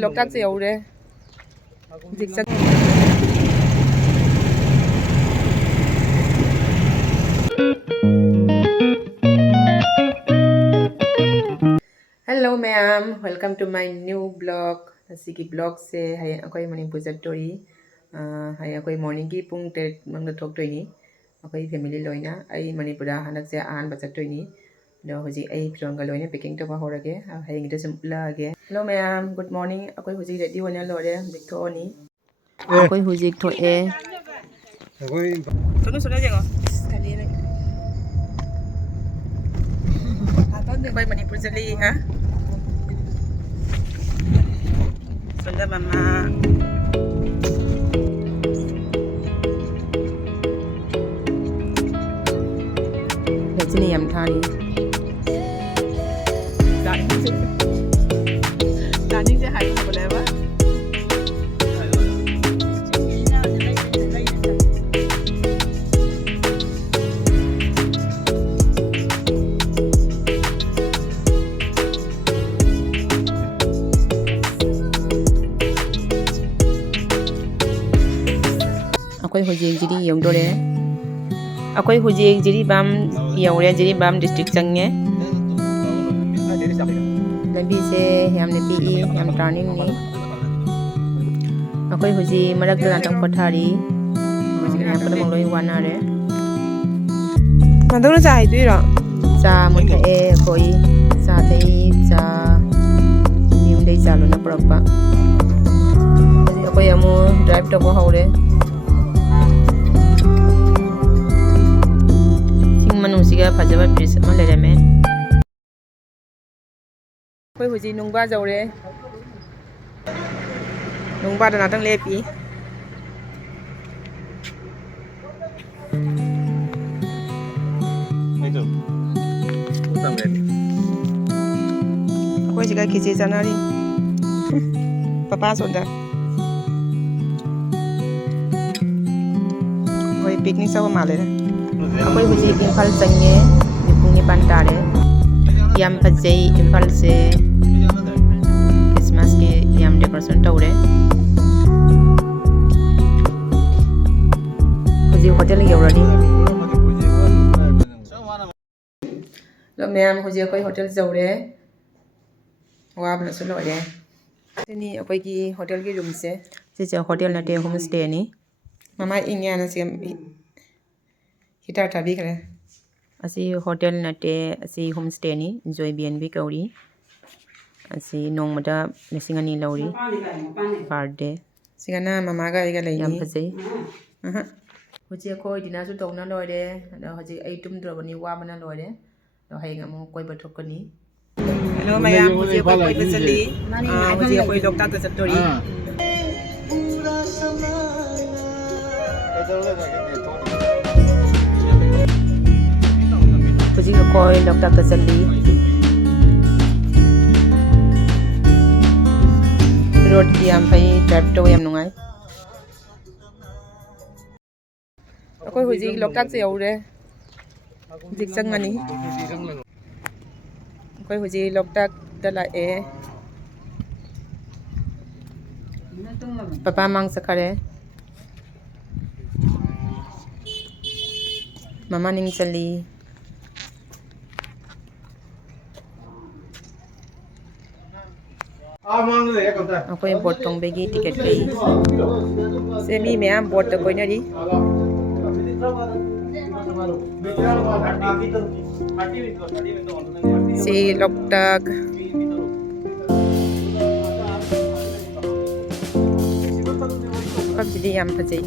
ꯂꯣꯛꯇꯥꯛꯁꯦ ꯌꯧꯔꯦ ꯍꯧꯖꯤꯛ Hello ma'am, welcome to my new vlog. Asigi vlog se hay akoy Manipur chaktori. Hay akoy morning ki pung 8 mangda thoktoy ni. Akoy family loina ay Manipur da hanak se ahan ba chaktoy ni. Do hoji ay phirong ga loina packing to ba horage. Hay ngita sum lage. Hello ma'am, good morning. Akoy hoji ready hona lore hojik tho ni. Akoy hojik tho e. Akoy Tono sona jengo. Kali na. Akoy Manipur chali ha. Sunda mama. Sini yam thani. Tani se hai boleh ba? Akoy hojik jiri yong dore. Akoy hojik jiri bam yong re jiri bam district change. Lambi se yam ne pi yam turning ni. Akoy hoji marak da tang pathari. Yam pada mangloi wana re. Madong cha hai dui ro. Cha mun tha e koi cha thai cha nim dei cha lo na prakpa. Akoy amu drive to ko haure. Manungsiga fajaba bridge ma lereme koi hoji nungba jaure nungba da natang lepi koi jiga khichi janari papa sonda koi picnic sa male akoy hoji imphal change pung ni pantare yam phajei imphal se Christmas ke yam decoration taure hoji hotel yaurani lo ma'am hoji akoy hotel jaure wa bna su lore ni akoy ki hotel ki room se hotel na te home stay ni mama ingya na se Hitar thabi kare. Asi hotel nate asi homestay ni Joy BNB kauri. Asi nongmada mesingani lauri per day. Singana mama ga iga lai ni. Yam phajai. Hoji ko dina su tongna loire. Hoji ai tum drobani wa bana loire. Do hai ngamu koi ba thokani. Hello mayam hoji ko koi ba chali. Hoji ko doctor ta chatori. Hoji ko koi doctor ta chali road ki am phai drive to yam nungai akoi hoji loktak se yaure jik changani akoi hoji loktak da la e papa mang sakhare mama ning chali akoy boat tong begi ticket kai semi me am boat ta koina ri si loktak pab jidi yam phajai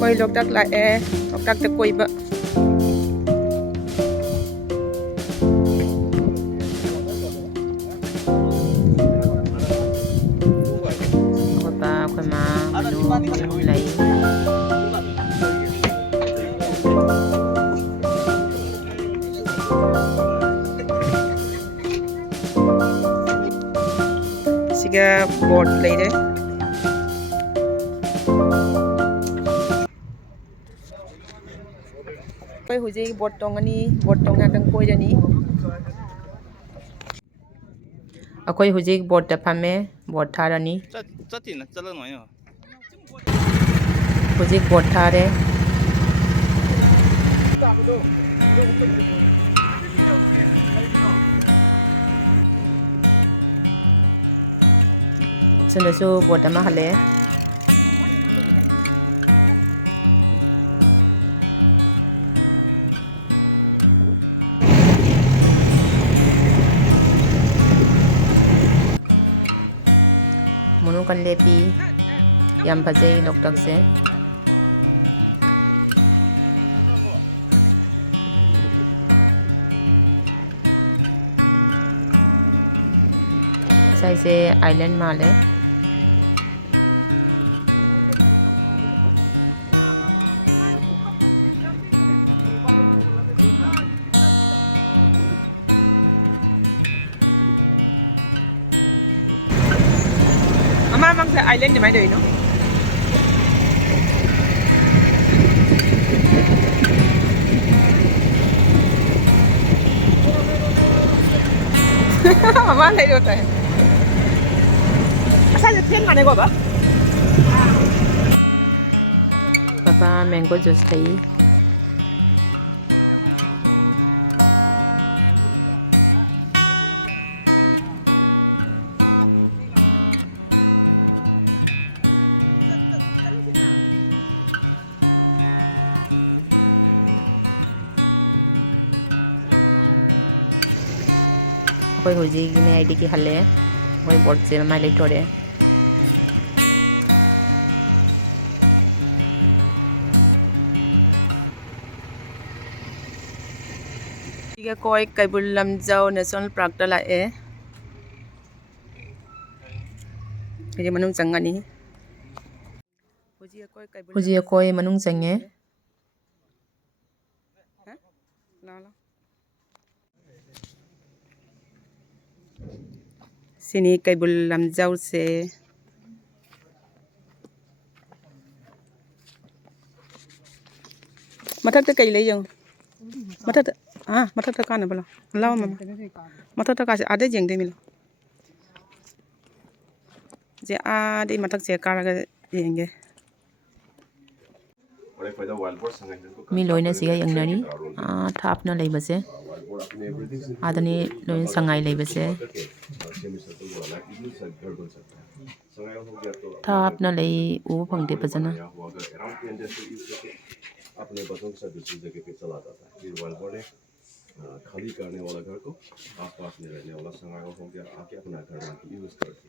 koi loktak la e loktak ta koi ba lay siga board later koi hujai board tong ani board tong na tang koi jani ꯑꯩꯈꯣꯏ ꯍꯧꯖꯤꯛ ꯕꯣꯠꯇ ꯐꯝꯃꯦ boat ꯊꯥꯔꯅꯤ ꯍꯧꯖꯤꯛ boat ꯊꯥꯔꯦ ꯁꯣꯝꯗꯁꯨ boat ꯑꯃ ꯍꯜꯂꯛꯑꯦ ꯃꯅꯨꯡ ꯀꯟ ꯂꯦꯞꯄꯤ ꯌꯥꯝ ꯐꯖꯩ ꯂꯣꯛꯇꯥꯛꯁꯦ ꯉꯁꯥꯏꯁꯦ ꯑꯥꯏꯂꯦꯟ ꯃꯥꯜꯂꯦ Ama mang sa island di mai doi no Mama lấy được rồi sao giờ thiên mà này gọi Papa mango juice thấy ꯑꯩꯈꯣꯏ ꯍꯧꯖꯤꯛ ꯃꯌꯥꯏꯗꯒꯤ ꯍꯜꯂꯦ ꯃꯣꯏ ꯕꯣꯠꯁꯦ ꯃꯃꯥꯏ ꯂꯩꯊꯣꯔꯦ ꯑꯩꯈꯣꯏ ꯀꯩꯕꯨꯜ ꯂꯝꯖꯥꯎ ꯅꯦꯁꯅꯦꯜ ꯄꯥꯔꯛꯇ ꯂꯥꯛꯑꯦ ꯍꯧꯖꯤꯛ ꯃꯅꯨꯡ ꯆꯪꯒꯅꯤ ꯍꯧꯖꯤꯛ ꯑꯩꯈꯣꯏ ꯃꯅꯨꯡ ꯆꯪꯉꯦ ꯁꯤꯅꯤ ꯀꯩꯕꯨꯜ ꯂꯝꯖꯥꯎꯁꯦ ꯃꯊꯛꯇ ꯀꯩ ꯂꯩ ꯌꯦꯡꯉꯨ ꯃꯊꯛꯇ ꯀꯥꯅꯕ ꯂꯥꯎ ꯃꯃꯥ ꯃꯊꯛꯇ ꯀꯥꯁꯦ ꯑꯥꯗꯩ ꯌꯦꯡꯗꯣꯏꯃꯤ ꯁꯦ ꯑꯥꯗꯩ ꯃꯊꯛꯁꯦ ꯀꯥꯔꯒ ꯌꯦꯡꯒꯦ ꯃꯤ ꯂꯣꯏꯅ ꯁꯤꯒ ꯌꯦꯡꯅꯔꯤ ꯊꯥꯞꯅ ꯂꯩꯕꯁꯦ ꯑꯥꯗꯅꯤ ꯂꯣꯏꯅ ꯁꯉꯥꯏ ꯂꯩꯕꯁꯦ ꯊꯥꯞꯅ लई उब फंगते फजना अपने बच्चों के साथ दूसरी जगह पे चला जाता है फिर वाइल्ड बोर्ड खाली करने वाला घर को आसपास में रहने वाला संगाई हो गया आके अपना घर में यूज करते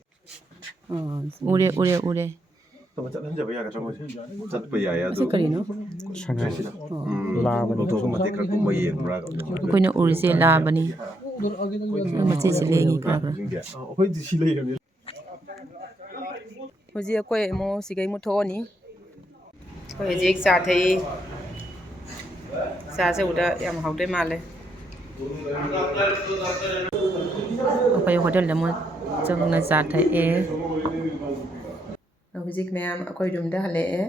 उड़े उड़े उड़े तो बच्चा नहीं जब यार चलो चल पे आया तो करी नो संगाई लाबनी तो मत कर को मई पूरा कोई ने उड़ से लाबनी मचे से लेंगी का ओई दिसी लेरमी ꯍꯧꯖꯤꯛ ꯑꯩꯈꯣꯏ ꯑꯃꯨꯛ ꯁꯤꯒꯩ ꯃꯨꯠꯊꯣꯛꯑꯅꯤ ꯑꯩꯈꯣꯏ ꯍꯧꯖꯤꯛ ꯆꯥ ꯊꯛꯏ ꯆꯥꯁꯦ ꯎꯗ ꯌꯥꯝ ꯍꯥꯎꯗꯣꯏ ꯃꯥꯜꯂꯦ ꯑꯩꯈꯣꯏ ꯍꯣꯇꯦꯜꯗ ꯑꯃꯨꯛ ꯆꯪꯅ ꯆꯥ ꯊꯛꯑꯦ ꯍꯧꯖꯤꯛ ꯃꯌꯥꯝ ꯑꯩꯈꯣꯏ ꯔꯨꯝꯗ ꯍꯜꯂꯛꯑꯦ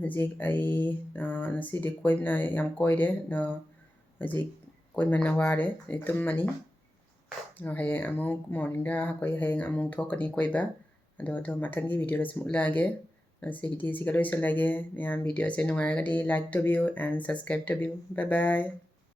ꯍꯧꯖꯤꯛ ꯑꯩ ꯉꯁꯤꯗꯤ ꯀꯣꯏꯕꯅ ꯌꯥꯝ ꯀꯣꯏꯔꯦ ꯑꯗꯣ ꯍꯧꯖꯤꯛ ꯀꯣꯏꯃꯟꯅ ꯋꯥꯔꯦ ꯑꯩ ꯇꯨꯝꯃꯅꯤ ꯍꯌꯦꯡ ꯑꯃꯨꯛ ꯃꯣꯔꯅꯤꯡꯗ ꯑꯩꯈꯣꯏ ꯍꯌꯦꯡ ꯑꯃꯨꯛ ꯊꯣꯛꯀꯅꯤ ꯀꯣꯏꯕ ꯑꯗꯣ ꯃꯊꯪꯒꯤ ꯚꯤꯗꯤꯑꯣꯗ ꯁꯨꯝ ꯎꯠꯂꯛꯑꯒꯦ ꯁꯤꯒꯤꯗꯤ ꯁꯤꯒ ꯂꯣꯏꯁꯤꯜꯂꯒꯦ ꯃꯌꯥꯝ ꯚꯤꯗꯤꯑꯣꯁꯦ ꯅꯨꯡꯉꯥꯏꯔꯒꯗꯤ ꯂꯥꯏꯛ ꯇꯧꯕꯤꯌꯨ ꯑꯦꯟ ꯁꯕꯁꯀ꯭ꯔꯥꯏꯕ ꯇꯧꯕꯤꯌꯨ ꯕꯥꯏ ꯕꯥꯏ